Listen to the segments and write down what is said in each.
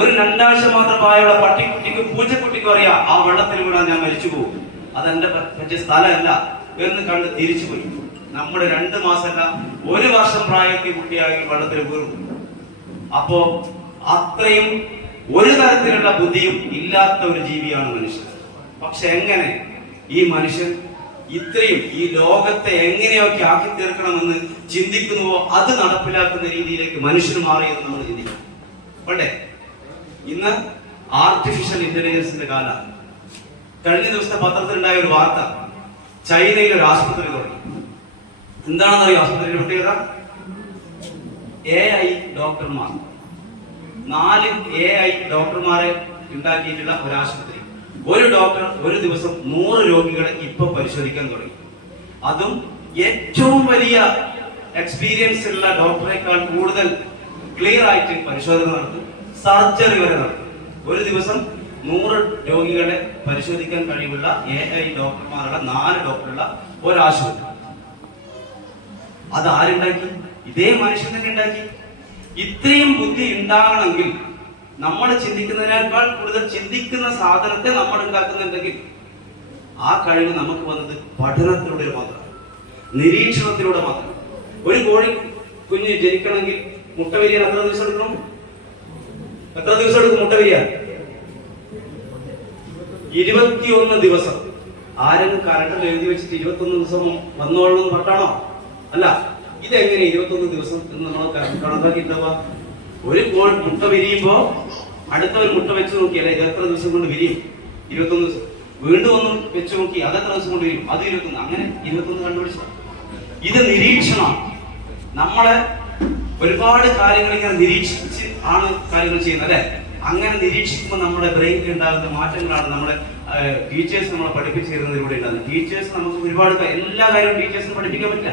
ഒരു 2 ആഴ്ച മാത്രം പ്രായമുള്ള പട്ടിക്കുട്ടിക്കും പൂച്ചക്കുട്ടിക്കും അറിയാം ആ വെള്ളത്തിൽ വീണാൽ ഞാൻ മരിച്ചു പോകും, അതെന്റെ പറ്റിയ സ്ഥലമല്ല എന്ന് കണ്ട് തിരിച്ചുപോയി. നമ്മുടെ 2 മാസമല്ല 1 വർഷം പ്രായത്തിൽ കുട്ടിയായി വെള്ളത്തിൽ വീഴും. അപ്പോ അത്രയും ഒരു തരത്തിലുള്ള ബുദ്ധിയും ഇല്ലാത്ത ഒരു ജീവിയാണ് മനുഷ്യൻ. പക്ഷെ എങ്ങനെ ഈ മനുഷ്യൻ ഇത്രയും ഈ ലോകത്തെ എങ്ങനെയൊക്കെ ആക്കി തീർക്കണമെന്ന് ചിന്തിക്കുന്നുവോ അത് നടപ്പിലാക്കുന്ന രീതിയിലേക്ക് മനുഷ്യൻ മാറിയെന്ന് നമ്മൾ ചിന്തിക്കും. വേണ്ടേ? ഇന്ന് ആർട്ടിഫിഷ്യൽ ഇന്റലിജൻസിന്റെ കാലമാണ്. കഴിഞ്ഞ ദിവസത്തെ പത്രത്തിലുണ്ടായ ഒരു വാർത്ത, ചൈനയിൽ ഒരു ആശുപത്രി തുടങ്ങി. എന്താണെന്നറിയോ ആശുപത്രിയുടെ പ്രത്യേകത? AI ഡോക്ടർമാർ. 4 AI ഡോക്ടർമാരെ ഉണ്ടാക്കിയിട്ടുള്ള ഒരു ആശുപത്രി. ഒരു ഡോക്ടർ ഒരു ദിവസം 100 രോഗികളെ ഇപ്പൊ പരിശോധിക്കാൻ തുടങ്ങി. അതും ഏറ്റവും വലിയ എക്സ്പീരിയൻസ് ഉള്ള ഡോക്ടറെക്കാൾ കൂടുതൽ ക്ലിയർ ആയിട്ട് പരിശോധന നടത്തും, സർജറി വരെ നടത്തും. ഒരു ദിവസം 100 രോഗികളെ പരിശോധിക്കാൻ കഴിവുള്ള AI ഡോക്ടർമാരുടെ 4 ഡോക്ടറുള്ള ഒരു ആശുപത്രി. അത് ആരുണ്ടാക്കി? ഇതേ മനുഷ്യൻ തന്നെ ഉണ്ടാക്കി. ഇത്രയും ബുദ്ധി ഉണ്ടാകണമെങ്കിൽ നമ്മൾ ചിന്തിക്കുന്നതിനേക്കാൾ കൂടുതൽ ചിന്തിക്കുന്ന സാധനത്തെ നമ്മൾ ഉണ്ടാക്കുന്നുണ്ടെങ്കിൽ ആ കഴിവ് നമുക്ക് വന്നത് പഠനത്തിലൂടെ മാത്രം, നിരീക്ഷണത്തിലൂടെ മാത്രം. ഒരു കോഴി കുഞ്ഞ് ജനിക്കണമെങ്കിൽ മുട്ട വിരിയാൻ എത്ര ദിവസം എടുക്കണം? എത്ര ദിവസം എടുക്കും മുട്ട വിരിയാൻ? 21 ദിവസം. ആരെങ്കിലും കലണ്ടറിൽ എഴുതി വെച്ചിട്ട് 21 ദിവസം വന്നോളണം പറ്റാണോ? അല്ല. ഇതെങ്ങനെ 21 ദിവസം എന്ന് നമ്മൾ കണക്കാക്കിയിട്ടുണ്ടാവുക? ഒരു കോഴി മുട്ട വിരിയുമ്പോ അടുത്ത ഒരു മുട്ട വെച്ച് നോക്കിയാലേ ഇത് എത്ര ദിവസം കൊണ്ട് വിരിയും? 21 ദിവസം. വീണ്ടും ഒന്ന് വെച്ച് നോക്കി അത് എത്ര ദിവസം കൊണ്ട് വിരിയും? അത് 21. അങ്ങനെ 21 കണ്ടുപിടിച്ചു. ഇത് നിരീക്ഷണം. നമ്മളെ ഒരുപാട് കാര്യങ്ങൾ ഇങ്ങനെ നിരീക്ഷിച്ച് ആണ് കാര്യങ്ങൾ ചെയ്യുന്നത്, അല്ലെ? അങ്ങനെ നിരീക്ഷിക്കുമ്പോൾ നമ്മുടെ ബ്രെയിനിൽ ഉണ്ടാകുന്ന മാറ്റങ്ങളാണ് നമ്മളെ ടീച്ചേഴ്സ് നമ്മളെ പഠിപ്പിച്ചു തരുന്നതിലൂടെ ഉണ്ടാകുന്നത്. ടീച്ചേഴ്സ് നമുക്ക് ഒരുപാട് എല്ലാ കാര്യവും ടീച്ചേഴ്സിന് പഠിപ്പിക്കാൻ പറ്റില്ല.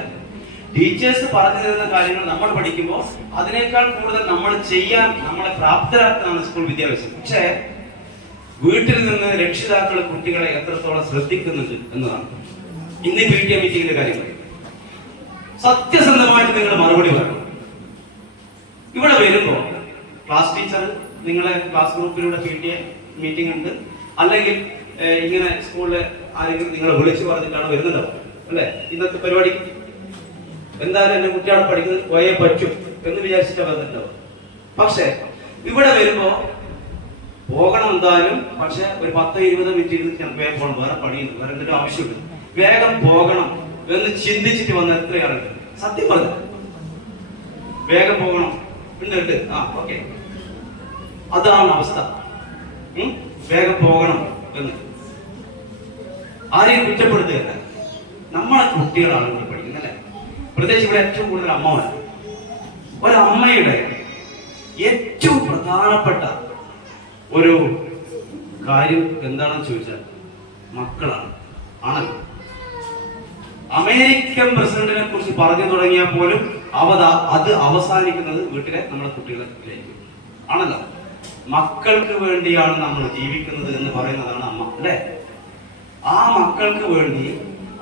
ടീച്ചേഴ്സ് പറഞ്ഞു തരുന്ന കാര്യങ്ങൾ നമ്മൾ പഠിക്കുമ്പോൾ അതിനേക്കാൾ കൂടുതൽ നമ്മൾ ചെയ്യാൻ നമ്മളെ പ്രാപ്തരാക്കുന്നതാണ് സ്കൂൾ വിദ്യാഭ്യാസം. പക്ഷേ വീട്ടിൽ നിന്ന് രക്ഷിതാക്കൾ കുട്ടികളെ എത്രത്തോളം ശ്രദ്ധിക്കുന്നുണ്ട് എന്നതാണ് ഇന്ന് PTA മീറ്റിംഗിന്റെ കാര്യങ്ങൾ. സത്യസന്ധമായിട്ട് നിങ്ങൾ മറുപടി പറയണം. ഇവിടെ വരുമ്പോ ക്ലാസ് ടീച്ചർ നിങ്ങളെ ക്ലാസ് ഗ്രൂപ്പിലൂടെ PTA മീറ്റിംഗ് ഉണ്ട്, അല്ലെങ്കിൽ ഇങ്ങനെ സ്കൂളിലെ ആരെങ്കിലും നിങ്ങളെ വിളിച്ചു പറഞ്ഞിട്ടാണ് വരുന്നുണ്ടാവും, അല്ലെ? ഇന്നത്തെ പരിപാടി എന്തായാലും എന്റെ കുട്ടികളെ പഠിക്കുന്നത് പോയേ പറ്റും എന്ന് വിചാരിച്ചിട്ട് വന്നിട്ടുണ്ടാവും. പക്ഷെ ഇവിടെ വരുമ്പോ പോകണം എന്തായാലും, പക്ഷെ ഒരു 10-20 മിനിറ്റ് ഇരുന്ന് ഞാൻ വേഗം പോകണം, വേറെ പണിയുണ്ട്, വേറെ എന്തെങ്കിലും ആവശ്യമുണ്ട്, വേഗം പോകണം എന്ന് ചിന്തിച്ചിട്ട് വന്ന എത്രയാളുണ്ട്? സത്യം പറഞ്ഞു, വേഗം പോകണം ഉണ്ട്. ഓക്കെ, അതാണ് അവസ്ഥ. വേഗം പോകണം എന്ന് ആരെയും കുറ്റപ്പെടുത്തുകയല്ല, നമ്മളെ കുട്ടികളാണ് ഇവിടെ പഠിക്കുന്നത്, അല്ലെ? പ്രത്യേകിച്ച് ഇവിടെ ഏറ്റവും കൂടുതൽ അമ്മമാർ. ഒരമ്മയുടെ ഏറ്റവും പ്രധാനപ്പെട്ട ഒരു കാര്യം എന്താണെന്ന് ചോദിച്ചാൽ മക്കളാണ്. ആണല്ലോ. അമേരിക്കൻ പ്രസിഡന്റിനെ കുറിച്ച് പറഞ്ഞു തുടങ്ങിയാൽ പോലും അത് അവസാനിക്കുന്നത് വീട്ടിലെ നമ്മുടെ കുട്ടികളിലേക്ക് ആണല്ലോ. മക്കൾക്ക് വേണ്ടിയാണ് നമ്മൾ ജീവിക്കുന്നത് എന്ന് പറയുന്നതാണ് അമ്മ, അല്ലെ? ആ മക്കൾക്ക് വേണ്ടി,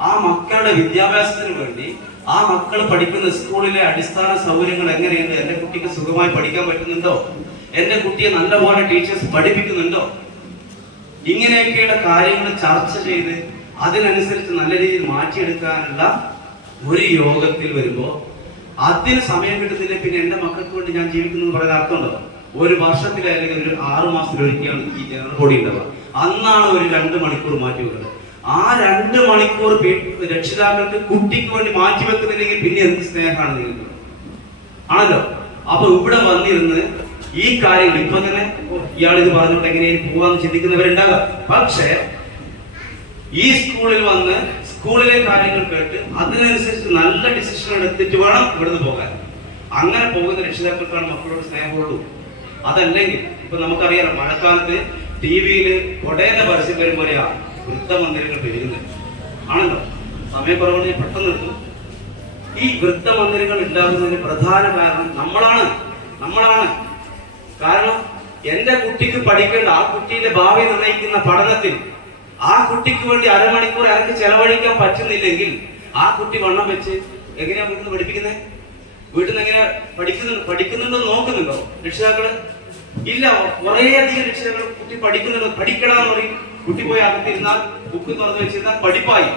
ആ മക്കളുടെ വിദ്യാഭ്യാസത്തിന് വേണ്ടി, ആ മക്കൾ പഠിക്കുന്ന സ്കൂളിലെ അടിസ്ഥാന സൗകര്യങ്ങൾ എങ്ങനെയുണ്ട്, എന്റെ കുട്ടിക്ക് സുഖമായി പഠിക്കാൻ പറ്റുന്നുണ്ടോ, എന്റെ കുട്ടിയെ നല്ലപോലെ ടീച്ചേഴ്സ് പഠിപ്പിക്കുന്നുണ്ടോ, ഇങ്ങനെയൊക്കെയുള്ള കാര്യങ്ങൾ ചർച്ച ചെയ്ത് അതിനനുസരിച്ച് നല്ല രീതിയിൽ മാറ്റിയെടുക്കാനുള്ള ഒരു യോഗത്തിൽ വരുമ്പോ അതിന് സമയം കിട്ടുന്നില്ല. പിന്നെ എന്റെ മക്കൾക്ക് വേണ്ടി ഞാൻ ജീവിക്കുന്നു പറയുന്ന അർത്ഥമുണ്ടോ? ഒരു വർഷത്തിലല്ലെങ്കിൽ ഒരു 6 മാസത്തിലൊരിക്കലാണ് ഈ ജനറൽ ബോഡി ഉണ്ടാവുക. അന്നാണ് ഒരു 2 മണിക്കൂർ മാറ്റി വെക്കുന്നത്. ആ 2 മണിക്കൂർ രക്ഷിതാക്കൾക്ക് കുട്ടിക്ക് വേണ്ടി മാറ്റി വെക്കുന്നില്ലെങ്കിൽ പിന്നെ എന്ത് സ്നേഹമാണ് നിങ്ങൾക്ക്? ആണല്ലോ. അപ്പൊ ഇവിടെ വന്നിരുന്ന് ഈ കാര്യങ്ങൾ ഇപ്പൊ തന്നെ ഇയാളിത് പറഞ്ഞിട്ട് എങ്ങനെയും പോകാന്ന് ചിന്തിക്കുന്നവരുണ്ടാകാം. പക്ഷേ ഈ സ്കൂളിൽ വന്ന് സ്കൂളിലെ കാര്യങ്ങൾ കേട്ട് അതിനനുസരിച്ച് നല്ല ഡിസിഷൻ എടുത്തിട്ട് വേണം ഇവിടുന്ന് പോകാൻ. അങ്ങനെ പോകുന്ന രക്ഷിതാക്കൾക്കാണ് മക്കളോട് സ്നേഹമുള്ളൂ. അതല്ലെങ്കിൽ ഇപ്പൊ നമുക്കറിയാം, മഴക്കാലത്ത് TV-യിൽ കൊടേന്റെ പരസ്യം വരുമ്പോഴാ വൃദ്ധമന്ദിരങ്ങൾ പെരുകുന്നത്, ആണല്ലോ. സമയക്കുറവുകൊണ്ട് പെട്ടെന്ന് എടുക്കും. ഈ വൃദ്ധമന്ദിരങ്ങൾ ഉണ്ടാകുന്നതിന് പ്രധാന കാരണം നമ്മളാണ്. കാരണം എന്റെ കുട്ടിക്ക് പഠിക്കേണ്ട, ആ കുട്ടിയുടെ ഭാവി നിർണ്ണയിക്കുന്ന പഠനത്തിൽ ആ കുട്ടിക്ക് വേണ്ടി അരമണിക്കൂർ എനിക്ക് ചെലവഴിക്കാൻ പറ്റുന്നില്ലെങ്കിൽ ആ കുട്ടി വണ്ണം വെച്ച് എങ്ങനെയാ വീട്ടിൽ നിന്ന് പഠിപ്പിക്കുന്നത്? വീട്ടിൽ നിന്ന് എങ്ങനെയാ പഠിക്കുന്നുണ്ടോ നോക്കുന്നുണ്ടോ രക്ഷിതാക്കള്? ഇല്ല, കുറേ അധികം രക്ഷിതാക്കൾ കുട്ടി പഠിക്കുന്നുണ്ട്, പഠിക്കണമെന്ന് പറയും. കുട്ടി പോയി അകത്തിരുന്നാൽ ബുക്ക് തുറന്നു വെച്ചിരുന്നാൽ പഠിപ്പായി.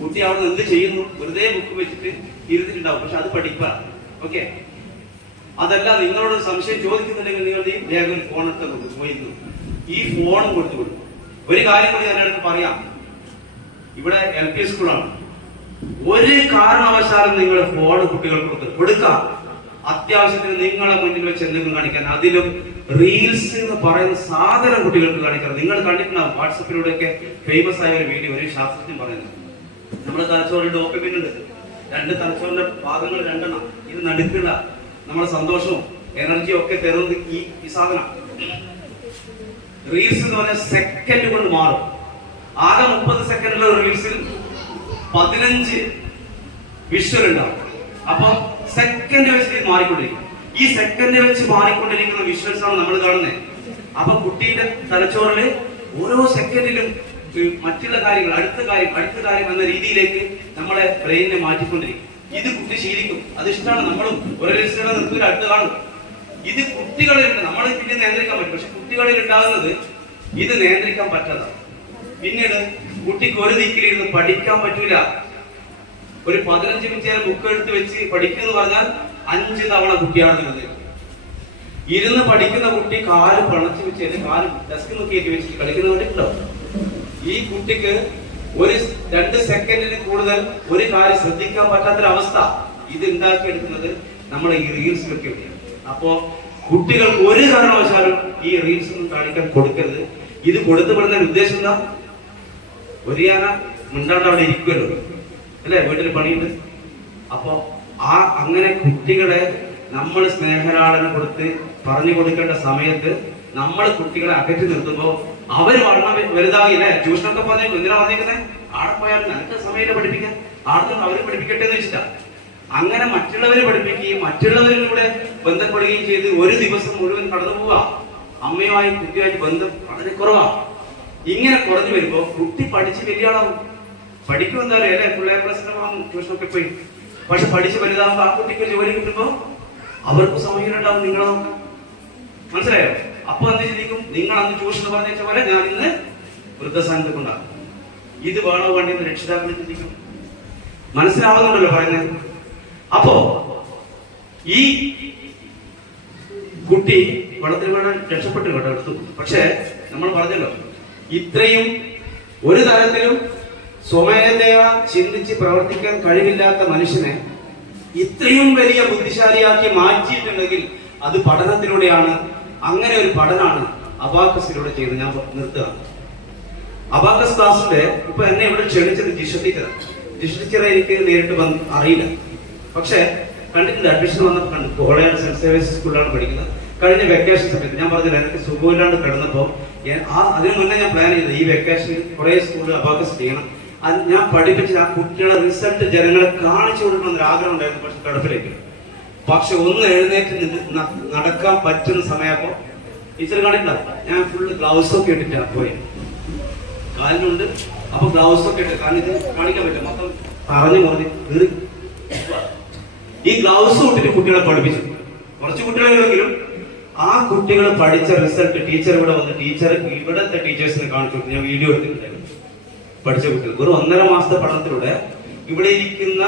കുട്ടി അവിടെ എന്ത് ചെയ്യുന്നു? വെറുതെ ബുക്ക് വെച്ചിട്ട് ഇരുന്നിട്ടുണ്ടാവും, പക്ഷെ അത് പഠിപ്പാണ്. ഓക്കെ, അതല്ല നിങ്ങളോട് സംശയം ചോദിക്കുന്നുണ്ടെങ്കിൽ നിങ്ങൾ വേഗം ഫോൺ എടുത്ത് പോയിരുന്നു ഈ ഫോണും കൊടുത്തു കൊടുക്കും. ഒരു കാര്യം കൂടി ഞാൻ അടുത്ത് പറയാം, ഇവിടെ LP സ്കൂളാണ്. ഒരു കാരണവശാലും നിങ്ങൾ ഫോൺ കുട്ടികൾക്ക് കൊടുക്കാം. അത്യാവശ്യത്തിന് നിങ്ങളെ മുന്നിൽ വെച്ച് എന്തെങ്കിലും കാണിക്കാൻ, അതിലും റീൽസ് എന്ന് പറയുന്ന സാധനം കുട്ടികൾക്ക് കാണിക്കണം. നിങ്ങൾ കണ്ടിട്ടുണ്ടാവും വാട്സപ്പിലൂടെയൊക്കെ ഫേമസ് ആയ ഒരു വീഡിയോ, ഒരു ശാസ്ത്രജ്ഞൻ പറയുന്നത്, നമ്മുടെ തലച്ചോറിൽ ഡോപ്പമിൻ ഉണ്ട്. 2 തലച്ചോറിന്റെ ഭാഗങ്ങൾ 2 ഇത് നടുക്കുള്ള നമ്മുടെ സന്തോഷവും എനർജിയും ഒക്കെ തരുന്നത് ഈ സാധനം. റീൽസ് എന്ന് പറഞ്ഞാൽ സെക്കൻഡ് കൊണ്ട് മാറും. ആകെ 30 സെക്കൻഡിലുള്ള റീൽസിൽ 15 വിഷ്വൽ ഉണ്ടാവും. അപ്പൊ സെക്കൻഡ് വെച്ച് മാറിക്കൊണ്ടിരിക്കും. ഈ സെക്കൻഡ് വെച്ച് മാറിക്കൊണ്ടിരിക്കുന്ന വിഷ്വൽസ് ആണ് നമ്മൾ കാണുന്നത്. അപ്പൊ കുട്ടിയുടെ തലച്ചോറില് ഓരോ സെക്കൻഡിലും മറ്റുള്ള കാര്യങ്ങൾ, അടുത്ത കാര്യം എന്ന രീതിയിലേക്ക് നമ്മളെ ബ്രെയിനിനെ മാറ്റിക്കൊണ്ടിരിക്കും. ഇത് കുട്ടി ശീലിക്കും, അത് ഇഷ്ടമാണ്. നമ്മളും ഒരു രജിസ്റ്റർ നിർത്തി അടുത്ത് കാണും. ഇത് കുട്ടികളിൽ നമ്മൾ പിന്നെ നിയന്ത്രിക്കാൻ പറ്റും, പക്ഷെ കുട്ടികളിൽ ഉണ്ടാകുന്നത് ഇത് നിയന്ത്രിക്കാൻ പറ്റാതെ. പിന്നീട് കുട്ടിക്ക് ഒരു ദിക്കിലിരുന്ന് പഠിക്കാൻ പറ്റൂല. ഒരു 15 മിനിറ്റ് ബുക്ക് എടുത്ത് വെച്ച് പഠിക്കുന്നു പറഞ്ഞാൽ 5 തവണ കുട്ടിയാണെന്നുള്ളത്. ഇരുന്ന് പഠിക്കുന്ന കുട്ടി കാല് പണച്ചു വെച്ച് കാല് ഡെസ്ക് നോക്കിയേക്ക് വെച്ച് കളിക്കുന്ന കണ്ടിട്ടുണ്ടോ? ഈ കുട്ടിക്ക് ഒരു 2 സെക്കൻഡിന് കൂടുതൽ ഒരു കാര്യം ശ്രദ്ധിക്കാൻ പറ്റാത്തൊരവസ്ഥ ഇത് ഉണ്ടാക്കിയെടുക്കുന്നത് നമ്മൾ ഈ റീൽസിലൊക്കെ ഉണ്ട്. അപ്പോ കുട്ടികൾക്ക് ഒരു കാരണവശാലും ഈ റീൽസ് ഒന്നും കാണിക്കാൻ കൊടുക്കരുത്. ഇത് കൊടുത്തുപെടുന്നതിന് ഉദ്ദേശം എന്താ? ഒരു യാന മിണ്ടാണ്ട് അവിടെ ഇരിക്കുമല്ലോ, അല്ലെ? വീട്ടിൽ പണിയുണ്ട്. അപ്പോ അങ്ങനെ കുട്ടികളെ നമ്മൾ സ്നേഹലാളനം കൊടുത്ത് പറഞ്ഞു കൊടുക്കേണ്ട സമയത്ത് നമ്മൾ കുട്ടികളെ അകറ്റി നിർത്തുമ്പോൾ അവര് വലുതാകില്ലേ? ട്യൂഷനൊക്കെ പറഞ്ഞു എന്തിനാ പറഞ്ഞേക്കുന്നത്? ആടെ പോയാൽ നല്ല സമയം പഠിപ്പിക്കാൻ, ആടെ അവര് പഠിപ്പിക്കട്ടെ എന്ന് വെച്ചിട്ടാ. അങ്ങനെ മറ്റുള്ളവരെ പഠിപ്പിക്കുകയും മറ്റുള്ളവരിലൂടെ ബന്ധപ്പെടുകയും ചെയ്ത് ഒരു ദിവസം മുഴുവൻ കടന്നു പോവാ. അമ്മയുമായി കുട്ടിയുമായിട്ട് ബന്ധം വളരെ കുറവാ. ഇങ്ങനെ കുറഞ്ഞു വരുമ്പോ കുട്ടി പഠിച്ച് വലിയ ആളാവും. പഠിക്കും എന്താ പറയുക അല്ലെ? പിള്ളേർ പ്രശ്നമാകും, ട്യൂഷനൊക്കെ പോയി. പക്ഷെ പഠിച്ച് വലുതാകുമ്പോ ആ കുട്ടിക്ക് ജോലി കിട്ടുമ്പോ അവർക്ക് സമയം ഉണ്ടാവും നിങ്ങളെ നോക്കാം. മനസ്സിലായോ? അപ്പൊ എന്ത് ചിന്തിക്കും? നിങ്ങൾ അന്ന് ട്യൂഷൻ പറഞ്ഞ പോലെ ഞാൻ ഇന്ന് വൃദ്ധസ്ഥാനത്ത് കൊണ്ടാകും. ഇത് വേണോ വേണ്ടെന്ന് രക്ഷിതാക്കൾ ചിന്തിക്കും. മനസ്സിലാവുന്നുണ്ടല്ലോ പറയുന്നത്? അപ്പോ ഈ കുട്ടി വെള്ളത്തിൽ വേണം രക്ഷപ്പെട്ടു കേട്ടോ, എടുത്തു. പക്ഷെ നമ്മൾ പറഞ്ഞല്ലോ, ഇത്രയും ഒരു തരത്തിലും സ്വമേധയാ ചിന്തിച്ച് പ്രവർത്തിക്കാൻ കഴിവില്ലാത്ത മനുഷ്യനെ ഇത്രയും വലിയ ബുദ്ധിശാലിയാക്കി മാറ്റിയിട്ടുണ്ടെങ്കിൽ അത് പഠനത്തിലൂടെയാണ്. അങ്ങനെ ഒരു പഠനമാണ് അബാക്കസിലൂടെ ചെയ്തത്. ഞാൻ നിർത്തുക. അബാക്കസ് ക്ലാസ്സിന്റെ ഇപ്പൊ എന്നെ ഇവിടെ ക്ഷണിച്ചത് ജിഷ ടീച്ചറെ എനിക്ക് നേരിട്ട് അറിയില്ല, പക്ഷെ കണ്ടിട്ടുണ്ട്. അഡ്മിഷൻ വന്നപ്പോൾ കണ്ടു. കോളേജ് സെന്റ് സേവിയേഴ്സ് സ്കൂളിലാണ് പഠിക്കുന്നത്. കഴിഞ്ഞ വെക്കേഷൻ സമയത്ത് ഞാൻ പറഞ്ഞില്ല, എനിക്ക് സുഖമില്ലാണ്ട് കിടന്നപ്പോ അതിനു മുന്നേ ഞാൻ പ്ലാൻ ചെയ്തത് ഈ വെക്കേഷൻ കുറെ സ്കൂളിൽ അബാക്കസ് ചെയ്യണം. അത് ഞാൻ പഠിപ്പിച്ച് ആ കുട്ടികളുടെ റിസൾട്ട് ജനങ്ങളെ കാണിച്ചു കൊടുക്കണം എന്നൊരു ആഗ്രഹം ഉണ്ടായിരുന്നു. പക്ഷെ കിടപ്പിലേക്ക് പക്ഷെ ഒന്ന് എഴുന്നേറ്റ് നടക്കാൻ പറ്റുന്ന സമയപ്പോ ടീച്ചർ കണ്ടിട്ടുണ്ടാവും. ഞാൻ ഫുള്ള് ഗ്ലൗസ് ഒക്കെ ഇട്ടിട്ടാ പോയി, കാലിനുണ്ട്. അപ്പൊ ഗ്ലൗസ് ഒക്കെ ഇട്ട്, കാരണം ഇത് കാണിക്കാൻ പറ്റും, മൊത്തം പറഞ്ഞ് കീറി. ഈ ഗ്ലൗസ് ഇട്ടിട്ട് കുട്ടികളെ പഠിപ്പിച്ചു. കുറച്ച് കുട്ടികളെങ്കിലും ആ കുട്ടികൾ പഠിച്ച റിസൾട്ട് ടീച്ചർ ഇവിടെ വന്ന് ഇവിടത്തെ ടീച്ചേഴ്സിനെ കാണിച്ചു കൊടുത്തു. ഞാൻ വീഡിയോ എടുത്തിട്ടുണ്ടായിരുന്നു. പഠിച്ച കുട്ടികൾ വെറും 1.5 മാസത്തെ പഠനത്തിലൂടെ ഇവിടെ ഇരിക്കുന്ന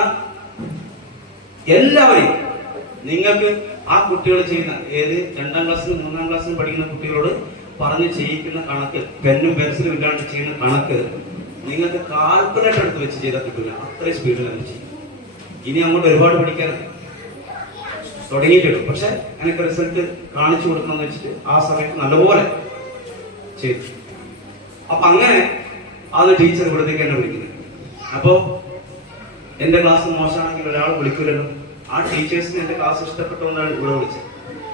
എല്ലാവരെയും നിങ്ങൾക്ക് ആ കുട്ടികൾ ചെയ്യുന്ന 2ാം ക്ലാസ്സിലും 3ാം ക്ലാസ്സിലും പഠിക്കുന്ന കുട്ടികളോട് പറഞ്ഞ് ചെയ്യിക്കുന്ന കണക്ക്, പെന്നും പെൻസിലും ഇല്ലാണ്ട് ചെയ്യുന്ന കണക്ക് നിങ്ങൾക്ക് കാൽക്കുലേറ്റർ എടുത്ത് വെച്ച് ചെയ്താൽ കിട്ടില്ല. അത്രയും സ്പീഡിൽ തന്നെ ചെയ്യും. ഇനി അങ്ങോട്ട് ഒരുപാട് പഠിക്കാറുണ്ട്, തുടങ്ങിയിട്ടുണ്ട്. പക്ഷെ എനിക്ക് റിസൾട്ട് കാണിച്ചു കൊടുക്കണമെന്ന് വെച്ചിട്ട് ആ സമയത്ത് നല്ലപോലെ ചെയ്തു. അപ്പൊ അങ്ങനെ അത് ടീച്ചർ ഇവിടത്തേക്ക് എന്നെ വിളിക്കുന്നത്. അപ്പോ എന്റെ ക്ലാസ് മോശമാണെങ്കിൽ ഒരാൾ വിളിക്കില്ലല്ലോ. ആ ടീച്ചേഴ്സിന് എന്റെ ക്ലാസ് ഇഷ്ടപ്പെട്ടതുകൊണ്ടാണ് ഇവിടെ വിളിച്ചത്.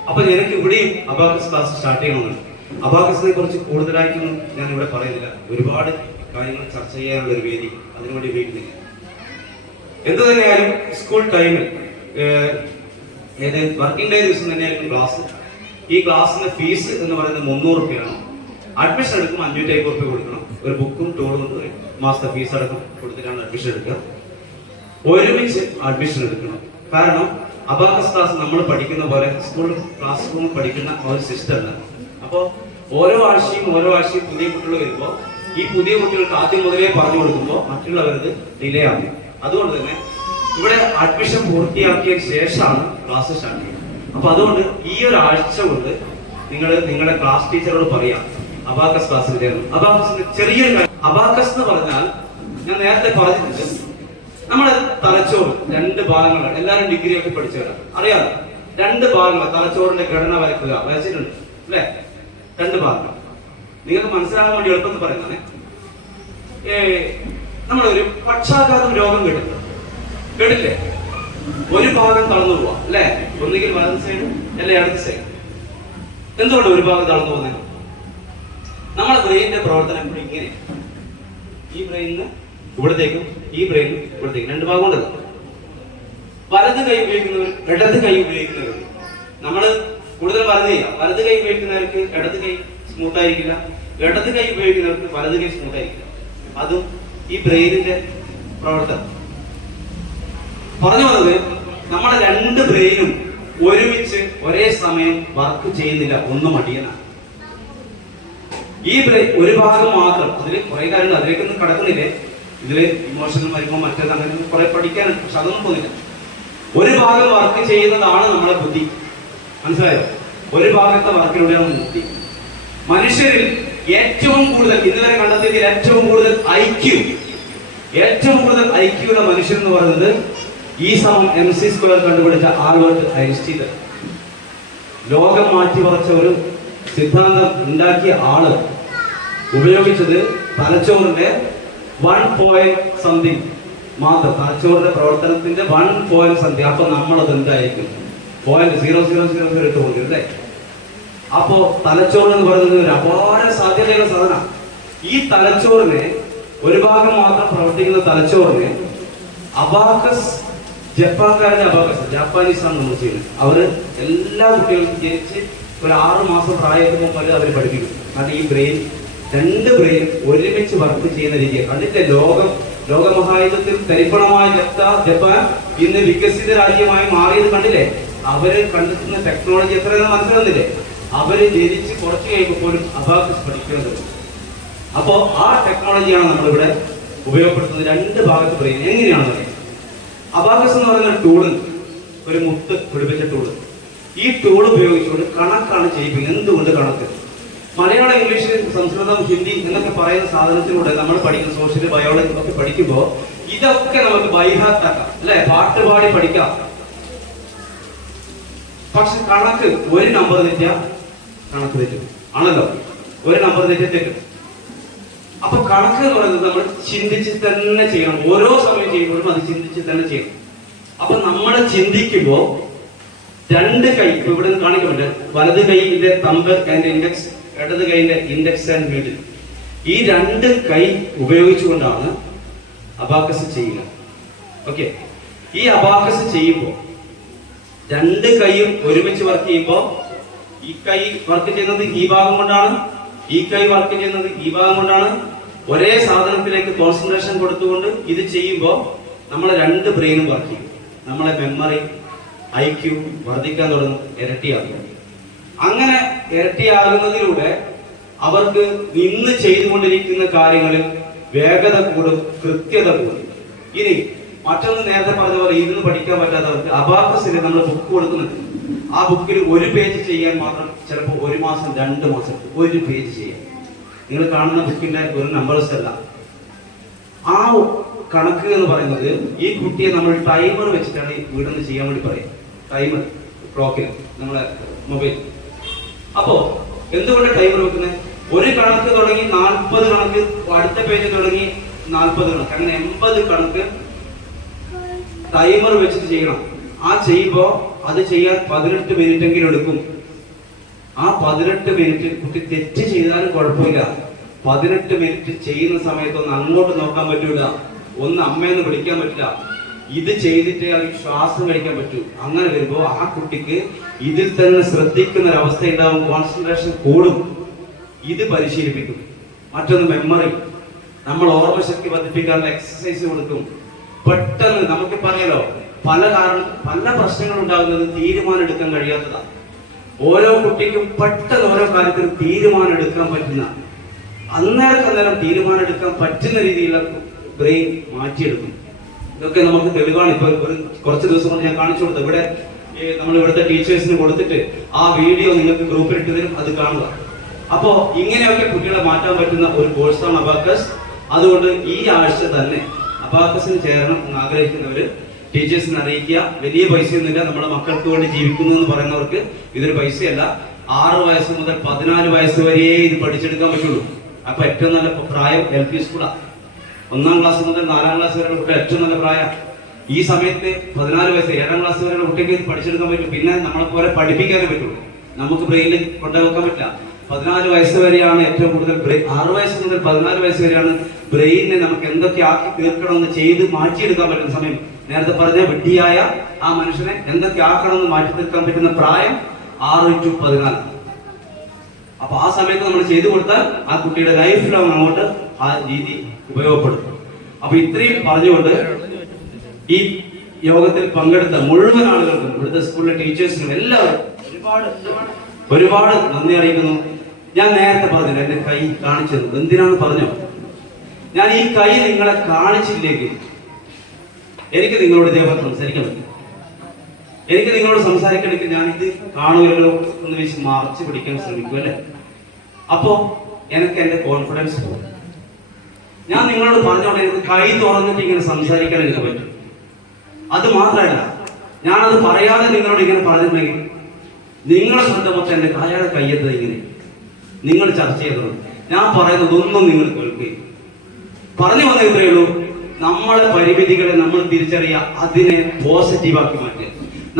അപ്പൊ എനിക്ക് ഇവിടെയും അബാക്കസ് ക്ലാസ് സ്റ്റാർട്ട് ചെയ്യണമെന്നുണ്ട്. അബാക്കസിനെ കുറിച്ച് കൂടുതലായിട്ടൊന്നും ഞാൻ ഇവിടെ പറയുന്നില്ല. ഒരുപാട് കാര്യങ്ങൾ ചർച്ച ചെയ്യാനുള്ള ഒരു വേദി അതിനുവേണ്ടി ഉപയോഗിക്കുന്നില്ല. എന്ത് തന്നെയായാലും സ്കൂൾ ടൈമിൽ വർക്കിംഗ് ഡേ ദിവസം തന്നെയായിരിക്കും ക്ലാസ്. ഈ ക്ലാസ്സിന്റെ ഫീസ് എന്ന് പറയുന്നത് 300 രൂപയാണ്. അഡ്മിഷൻ എടുക്കുമ്പോൾ 550 രൂപ കൊടുക്കണം. ഒരു ബുക്കും ടൂളും മാസത്തെ ഫീസ് അടക്കം കൊടുത്തിട്ടാണ് അഡ്മിഷൻ എടുക്കുക. ഒരുമിച്ച് അഡ്മിഷൻ എടുക്കണം. കാരണം അബാക്കസ് ക്ലാസ് നമ്മൾ പഠിക്കുന്ന പോലെ സ്കൂൾ ക്ലാസ് റൂമിൽ പഠിക്കുന്ന ഒരു സിസ്റ്റം അല്ല. അപ്പോൾ ഓരോ ആഴ്ചയും പുതിയ കുട്ടികൾ വരുമ്പോൾ ഈ പുതിയ കുട്ടികൾക്ക് ആദ്യം മുതലേ പറഞ്ഞു കൊടുക്കുമ്പോൾ മറ്റുള്ളവർക്ക് ഡിലേ ആകും. അതുകൊണ്ട് തന്നെ ഇവിടെ അഡ്മിഷൻ പൂർത്തിയാക്കിയ ശേഷമാണ് ക്ലാസ് സ്റ്റാർട്ട് ചെയ്യുന്നത്. അപ്പൊ അതുകൊണ്ട് ഈ ഒരു ആഴ്ച കൊണ്ട് നിങ്ങൾ നിങ്ങളുടെ ക്ലാസ് ടീച്ചറോട് പറയാം അബാക്കസ് ക്ലാസ്സിൽ ചേർന്നു. അബാക്കസിന്റെ ചെറിയൊരു അബാക്കസ് എന്ന് പറഞ്ഞാൽ ഞാൻ നേരത്തെ പറഞ്ഞിട്ടുണ്ട്, നമ്മുടെ തലച്ചോറ് 2 ഭാഗങ്ങളാണ്. എല്ലാവരും ഡിഗ്രി ഒക്കെ പഠിച്ചവരാണ്, അറിയാമോ? 2 ഭാഗങ്ങൾ. തലച്ചോറിന്റെ ഘടന വരച്ചിട്ടുണ്ട് അല്ലെ? 2 ഭാഗങ്ങൾ. നിങ്ങൾക്ക് മനസ്സിലാകാൻ വേണ്ടി എളുപ്പം പറയുന്നതാണ്. നമ്മളൊരു പക്ഷാഘാതം രോഗം കേട്ടില്ലേ? ഒരു ഭാഗം തളർന്നു പോവാ അല്ലെ? ഒന്നുകിൽ വലത് സൈഡ് അല്ലെ ഇടത് സൈഡ്. എന്തുകൊണ്ട് ഒരു ഭാഗം തളർന്നു പോകുന്നത്? നമ്മുടെ ബ്രെയിനിന്റെ പ്രവർത്തനം എപ്പോഴും ഇങ്ങനെ, ഈ ബ്രെയിനിന് ഇവിടത്തേക്കും ഈ ബ്രെയിനും ഇവിടത്തേക്കും 2 ഭാഗം ഉണ്ടല്ലോ. വലത് കൈ ഉപയോഗിക്കുന്നവർ ഇടത് കൈ ഉപയോഗിക്കുന്നവർ, നമ്മള് കൂടുതൽ വലത് കൈ ഉപയോഗിക്കുന്നവർക്ക് ഇടത് കൈ സ്മൂത്ത് ആയിരിക്കില്ല, ഇടത് കൈ ഉപയോഗിക്കുന്നവർക്ക് വലത് കൈ സ്മൂത്ത് ആയിരിക്കില്ല. അതും ഈ ബ്രെയിനിന്റെ പ്രവർത്തനം. പറഞ്ഞു വന്നത്, നമ്മുടെ 2 ബ്രെയിനും ഒരുമിച്ച് ഒരേ സമയം വർക്ക് ചെയ്യുന്നില്ല, ഒന്നും മടിയനാണ്. ഈ ബ്രെയിൻ ഒരു ഭാഗം മാത്രം, അതിൽ കുറെ കാര്യങ്ങൾ അതിലേക്കൊന്നും കടക്കുന്നില്ലേ. ഇതില് ഇമോഷണൽ വരുമ്പോൾ മറ്റേത് അങ്ങനെ കുറെ പഠിക്കാനുണ്ട്, പക്ഷെ അതൊന്നും പോകുന്നില്ല. ഒരു ഭാഗം വർക്ക് ചെയ്യുന്നതാണ് നമ്മുടെ ബുദ്ധി, മനസ്സിലായോ? ഒരു ഭാഗത്തെ വർക്കിലൂടെയാണ് ബുദ്ധി. മനുഷ്യരിൽ ഏറ്റവും കൂടുതൽ ഇന്നുവരെ കണ്ടെത്തിയതിൽ ഏറ്റവും കൂടുതൽ ഐക്യു ഉള്ള മനുഷ്യൻ എന്ന് പറയുന്നത് E=mc² കണ്ടുപിടിച്ച ആൽബർട്ട് ഐൻസ്റ്റീൻ. ലോകം മാറ്റിമറിച്ച ഒരു സിദ്ധാന്തം ഉണ്ടാക്കിയ ആള് ഉപയോഗിച്ചത് തലച്ചോറിന്റെ 1.something മാത്രം, തലച്ചോറിന്റെ പ്രവർത്തനത്തിന്റെ 1.something. അപ്പൊ നമ്മളത് എന്തായിരിക്കും? 0.0000 ഇട്ട് കൊടുക്കും അല്ലേ? അപ്പോ തലച്ചോറ് എന്ന് പറയുന്നത് ഒരു അപാര സാധ്യതയുള്ള സാധനം. ഈ തലച്ചോറിനെ, ഒരു ഭാഗം മാത്രം പ്രവർത്തിക്കുന്ന തലച്ചോറിനെ അബാക്കസ്, ജപ്പാൻകാരുടെ അബാക്കസ്, ജാപ്പാനീസാണ് നമ്മൾ ചെയ്യുന്നത്. അവര് എല്ലാ കുട്ടികൾക്കും ജനിച്ച് ഒരു 6 മാസം പ്രായത്തിന് അവർ പഠിപ്പിക്കും. കാരണം ഈ ബ്രെയിൻ, 2 ബ്രെയിൻ ഒരുമിച്ച് വർക്ക് ചെയ്യുന്ന രീതിയെ കണ്ടില്ലേ? ലോകമഹായുദ്ധത്തിൽ തരിപ്പണമായ ജപ്പാൻ ഇന്ന് വികസിത രാജ്യമായി മാറിയത് കണ്ടില്ലേ? അവര് കണ്ടെത്തുന്ന ടെക്നോളജി എത്രയെന്ന് മനസ്സിലാകുന്നില്ലേ? അവര് ജനിച്ച് കുറച്ച് കഴിയുമ്പോൾ പോലും അബാക്കസ് പഠിക്കുന്നത്. അപ്പോ ആ ടെക്നോളജിയാണ് നമ്മളിവിടെ ഉപയോഗപ്പെടുത്തുന്നത്. 2 ഭാഗത്ത് ബ്രെയിൻ. എങ്ങനെയാണെന്ന് പറയാം. അബാക്കസ് എന്ന് പറയുന്ന ടൂള്, ഒരു മുത്ത് പിടിപ്പിച്ച ടൂള്. ഈ ടൂൾ ഉപയോഗിച്ചുകൊണ്ട് കണക്കാണ് ചെയ്യിപ്പിക്കുന്നത്. എന്തുകൊണ്ട് കണക്ക്? മലയാളം, ഇംഗ്ലീഷ്, സംസ്കൃതം, ഹിന്ദി എന്നൊക്കെ പറയുന്ന സാധനത്തിലൂടെ നമ്മൾ പഠിക്കുന്ന സോഷ്യൽ, ബയോളജി ഒക്കെ പഠിക്കുമ്പോൾ ഇതൊക്കെ നമുക്ക് ബൈഹാർട്ടാക്കാം അല്ലെ? പാട്ട് പാടി പഠിക്കാം. പക്ഷെ കണക്ക്, ഒരു നമ്പർ തെറ്റിയ കണക്ക് തെറ്റും ആണല്ലോ. ഒരു നമ്പർ തെറ്റിയ തെറ്റും. അപ്പൊ കണക്ക് എന്ന് പറയുന്നത് നമ്മൾ ചിന്തിച്ച് തന്നെ ചെയ്യണം. ഓരോ സമയം ചെയ്യുമ്പോഴും അത് ചിന്തിച്ച് തന്നെ ചെയ്യണം. അപ്പൊ നമ്മൾ ചിന്തിക്കുമ്പോ 2 കൈ, ഇപ്പൊ ഇവിടെ കാണിക്കുന്നുണ്ട്, വലത് കൈയിന്റെ തമ്പ് ആൻഡ് ഇൻഡെക്സ്, ഇടത് കൈയിന്റെ ഇൻഡെക്സ് ആൻഡ് മിഡിൽ. ഈ 2 കൈ ഉപയോഗിച്ചുകൊണ്ടാണ് അബാക്കസ് ചെയ്യുക. ഓക്കെ, ഈ അബാക്കസ് ചെയ്യുമ്പോൾ 2 കൈയും ഒരുമിച്ച് വർക്ക് ചെയ്യുമ്പോൾ ഈ കൈ വർക്ക് ചെയ്യുന്നത് ഈ ഭാഗം കൊണ്ടാണ്, ഈ കൈ വർക്ക് ചെയ്യുന്നത് ഈ ഭാഗം കൊണ്ടാണ്. ഒരേ സാധനത്തിലേക്ക് കോൺസെൻട്രേഷൻ കൊടുത്തുകൊണ്ട് ഇത് ചെയ്യുമ്പോൾ നമ്മളെ 2 ബ്രെയിനും വർക്ക് ചെയ്യും. നമ്മളെ മെമ്മറി, ഐക്യു വർദ്ധിക്കാൻ തുടങ്ങും, ഇരട്ടിയാകും. അങ്ങനെ ഇരട്ടിയാകുന്നതിലൂടെ അവർക്ക് ഇന്ന് ചെയ്തുകൊണ്ടിരിക്കുന്ന കാര്യങ്ങളിൽ വേഗത കൂടും, കൃത്യത കൂടും. ഇനി മറ്റൊന്ന് നേരത്തെ പറഞ്ഞ പോലെ ഇരുന്ന് പഠിക്കാൻ പറ്റാത്തവർക്ക് അബാക്കസിന് നമ്മൾ ബുക്ക് കൊടുക്കുന്നുണ്ട്. ആ ബുക്കിൽ 1 പേജ് ചെയ്യാൻ മാത്രം ചിലപ്പോൾ 1 മാസം 2 മാസം 1 പേജ് ചെയ്യാം. നിങ്ങൾ കാണുന്ന ബുക്കിന്റെ ഒരു നമ്പേഴ്സ് അല്ല. ആ കണക്ക് എന്ന് പറയുന്നത് ഈ കുട്ടിയെ നമ്മൾ ടൈമർ വെച്ചിട്ടാണ് വീട്ടിൽ നിന്ന് ചെയ്യാൻ വേണ്ടി പറയും. ടൈമർ ക്ലോക്കിൽ, നമ്മളെ മൊബൈൽ. അപ്പോ എന്തുകൊണ്ട് ടൈമർ വെക്കുന്നത്? ഒരു കണക്ക് തുടങ്ങി 40 കണക്ക്, അടുത്ത പേജ് തുടങ്ങി 40 കണക്ക്, അങ്ങനെ 80 കണക്ക് ടൈമർ വെച്ചിട്ട് ചെയ്യണം. ആ ചെയ്യുമ്പോ അത് ചെയ്യാൻ 18 മിനിറ്റെങ്കിലും എടുക്കും. ആ 18 മിനിറ്റ് കുട്ടി തെറ്റ് ചെയ്താലും കുഴപ്പമില്ല. 18 മിനിറ്റ് ചെയ്യുന്ന സമയത്ത് ഒന്ന് അങ്ങോട്ട് നോക്കാൻ പറ്റൂല, ഒന്ന് അമ്മയെന്ന് വിളിക്കാൻ പറ്റില്ല. ഇത് ചെയ്തിട്ടേ അത് ശ്വാസം കഴിക്കാൻ പറ്റൂ. അങ്ങനെ വരുമ്പോ ആ കുട്ടിക്ക് ഇതിൽ തന്നെ ശ്രദ്ധിക്കുന്ന ഒരവസ്ഥ ഉണ്ടാവും, കോൺസെൻട്രേഷൻ കൂടും. ഇത് പരിശീലിപ്പിക്കും. മറ്റൊന്ന് മെമ്മറി, നമ്മൾ ഓർമ്മശക്തി വർദ്ധിപ്പിക്കാനുള്ള എക്സസൈസ് കൊടുക്കും. പെട്ടെന്ന് നമുക്ക് പറയാലോ, പല പ്രശ്നങ്ങൾ ഉണ്ടാകുന്നത് തീരുമാനം എടുക്കാൻ കഴിയാത്തതാണ്. ഓരോ കുട്ടിക്കും പെട്ടെന്ന് ഓരോ കാര്യത്തിലും തീരുമാനം എടുക്കാൻ പറ്റുന്ന, അന്നേരം തീരുമാനം എടുക്കാൻ പറ്റുന്ന രീതിയിലുള്ള ബ്രെയിൻ മാറ്റിയെടുക്കും. ഇതൊക്കെ നമുക്ക് തെളിവാണ്. ഇപ്പൊ കുറച്ച് ദിവസം കൊണ്ട് ഞാൻ കാണിച്ചു കൊടുത്തു. ഇവിടെ നമ്മൾ ഇവിടുത്തെ ടീച്ചേഴ്സിന് കൊടുത്തിട്ട് ആ വീഡിയോ നിങ്ങൾക്ക് ഗ്രൂപ്പിൽ ഇട്ട് തരും, അത് കാണുക. അപ്പോ ഇങ്ങനെയൊക്കെ കുട്ടികളെ മാറ്റാൻ പറ്റുന്ന ഒരു കോഴ്സാണ് അബാക്കസ്. അതുകൊണ്ട് ഈ ആഴ്ച തന്നെ അബാക്കസിന് ചേരണം എന്ന് ആഗ്രഹിക്കുന്നവര് ടീച്ചേഴ്സിനെ അറിയിക്കുക. വലിയ പൈസയൊന്നുമില്ല. നമ്മുടെ മക്കൾക്ക് വേണ്ടി ജീവിക്കുന്നു എന്ന് പറയുന്നവർക്ക് ഇതൊരു പൈസയല്ല. 6 വയസ്സ് മുതൽ 14 വയസ്സ് വരെ ഇത് പഠിച്ചെടുക്കാൻ പറ്റുള്ളൂ. അപ്പൊ ഏറ്റവും നല്ല പ്രായം LP സ്കൂളാണ്. 1ാം ക്ലാസ് മുതൽ 4ാം ക്ലാസ് വരെയുള്ള കുട്ടി ഏറ്റവും നല്ല പ്രായം. ഈ സമയത്ത് 14 വയസ്സ് 7ാം ക്ലാസ് വരെയുള്ള കുട്ടിക്ക് ഇത് പഠിച്ചെടുക്കാൻ പറ്റും. പിന്നെ നമ്മളെ പോലെ പഠിപ്പിക്കാനേ പറ്റുള്ളൂ. നമുക്ക് ബ്രെയിനിൽ കൊണ്ടുവെക്കാൻ പറ്റില്ല. 14 വയസ്സ് വരെയാണ് ഏറ്റവും കൂടുതൽ ബ്രെയിൻ. 6 വയസ്സ് മുതൽ 14 വയസ്സ് വരെയാണ് ബ്രെയിനിനെ നമുക്ക് എന്തൊക്കെ ആക്കി തീർക്കണമെന്ന് ചെയ്ത് മാറ്റിയെടുക്കാൻ പറ്റുന്ന സമയം. നേരത്തെ പറഞ്ഞ വിഡ്ഢിയായ ആ മനുഷ്യനെ എന്തൊക്കെ ആക്കണമെന്ന് മാറ്റി തീർക്കാൻ പറ്റുന്ന പ്രായം 6 to 14. അപ്പൊ ആ സമയത്ത് നമ്മൾ ചെയ്തു കൊടുത്താൽ ആ കുട്ടിയുടെ ലൈഫ് ലോങ് അങ്ങോട്ട് ആ രീതി ഉപയോഗപ്പെടും. അപ്പൊ ഇത്രയും പറഞ്ഞുകൊണ്ട് ഈ യോഗത്തിൽ പങ്കെടുത്ത മുഴുവൻ ആളുകൾക്കും, ഇവിടുത്തെ സ്കൂളിലെ ടീച്ചേഴ്സിനും എല്ലാവരും ഒരുപാട് നന്ദി അറിയിക്കുന്നു. ഞാൻ നേരത്തെ പറഞ്ഞില്ല, എന്റെ കൈ കാണിച്ചത് എന്തിനാണെന്ന് പറഞ്ഞോ. ഞാൻ ഈ കൈ നിങ്ങളെ കാണിച്ചില്ലെങ്കിൽ എനിക്ക് നിങ്ങളോട് ഇതേപോലെ സംസാരിക്കാൻ പറ്റും. എനിക്ക് നിങ്ങളോട് സംസാരിക്കണമെങ്കിൽ ഞാൻ ഇത് കാണുമല്ലോ എന്ന് വെച്ച് മറച്ചു പിടിക്കാൻ ശ്രമിക്കും, അല്ലേ? അപ്പോ എനിക്ക് എന്റെ കോൺഫിഡൻസ് പോകും. ഞാൻ നിങ്ങളോട് പറഞ്ഞോണ്ട് എനിക്ക് കൈ തുറന്നിട്ട് ഇങ്ങനെ സംസാരിക്കാൻ എനിക്ക് പറ്റും. അത് മാത്രമല്ല, ഞാനത് പറയാതെ നിങ്ങളോട് ഇങ്ങനെ പറഞ്ഞിട്ടുണ്ടെങ്കിൽ നിങ്ങളെ ശ്രദ്ധമൊക്കെ എന്റെ അയാളെ കയ്യെത്തത് ഇങ്ങനെ നിങ്ങൾ ചർച്ച ചെയ്തത്. ഞാൻ പറയുന്നതൊന്നും നിങ്ങൾ കേൾക്കുകയും പറഞ്ഞു വന്ന ഇത്രയേ ഉള്ളൂ. നമ്മളെ പരിമിതികളെ നമ്മൾ തിരിച്ചറിയുക, അതിനെ പോസിറ്റീവാക്കി മാറ്റുക.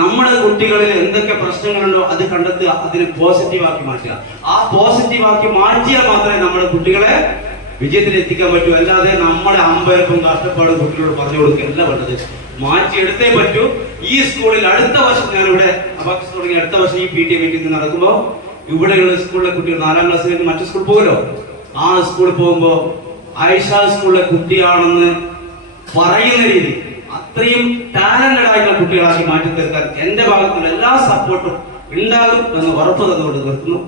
നമ്മുടെ കുട്ടികളിൽ എന്തൊക്കെ പ്രശ്നങ്ങളുണ്ടോ അത് കണ്ടെത്തുക, അതിനെ പോസിറ്റീവാക്കി മാറ്റുക. ആ പോസിറ്റീവാക്കി മാറ്റിയാൽ മാത്രമേ നമ്മുടെ കുട്ടികളെ വിജയത്തിൽ എത്തിക്കാൻ പറ്റൂ. അല്ലാതെ നമ്മളെ അമ്പയർക്കും കഷ്ടപ്പാടും കുട്ടികളോട് പറഞ്ഞു കൊടുക്കുകയല്ല വേണ്ടത്. മാറ്റിയെടുത്തേ പറ്റൂ. ഈ സ്കൂളിൽ അടുത്ത വർഷം ഞാനിവിടെ അബാക്കസ് തുടങ്ങി അടുത്ത വർഷം ഈ PTA മീറ്റിംഗ് നടക്കുമ്പോൾ ഇവിടെയുള്ള സ്കൂളിലെ കുട്ടികൾ 4ാം ക്ലാസ് കഴിഞ്ഞ് മറ്റു സ്കൂളിൽ പോകുമല്ലോ. ആ സ്കൂളിൽ പോകുമ്പോ ആയിഷ സ്കൂളിലെ കുട്ടിയാണെന്ന് പറയുന്ന രീതി അത്രയും ടാലന്റഡ് ആയിട്ടുള്ള കുട്ടികളാക്കി മാറ്റി തീർക്കാൻ എന്റെ ഭാഗത്തുള്ള എല്ലാ സപ്പോർട്ടും ഉണ്ടാകും എന്ന് ഉറപ്പ് തന്നുകൊണ്ട് നിർത്തുന്നു.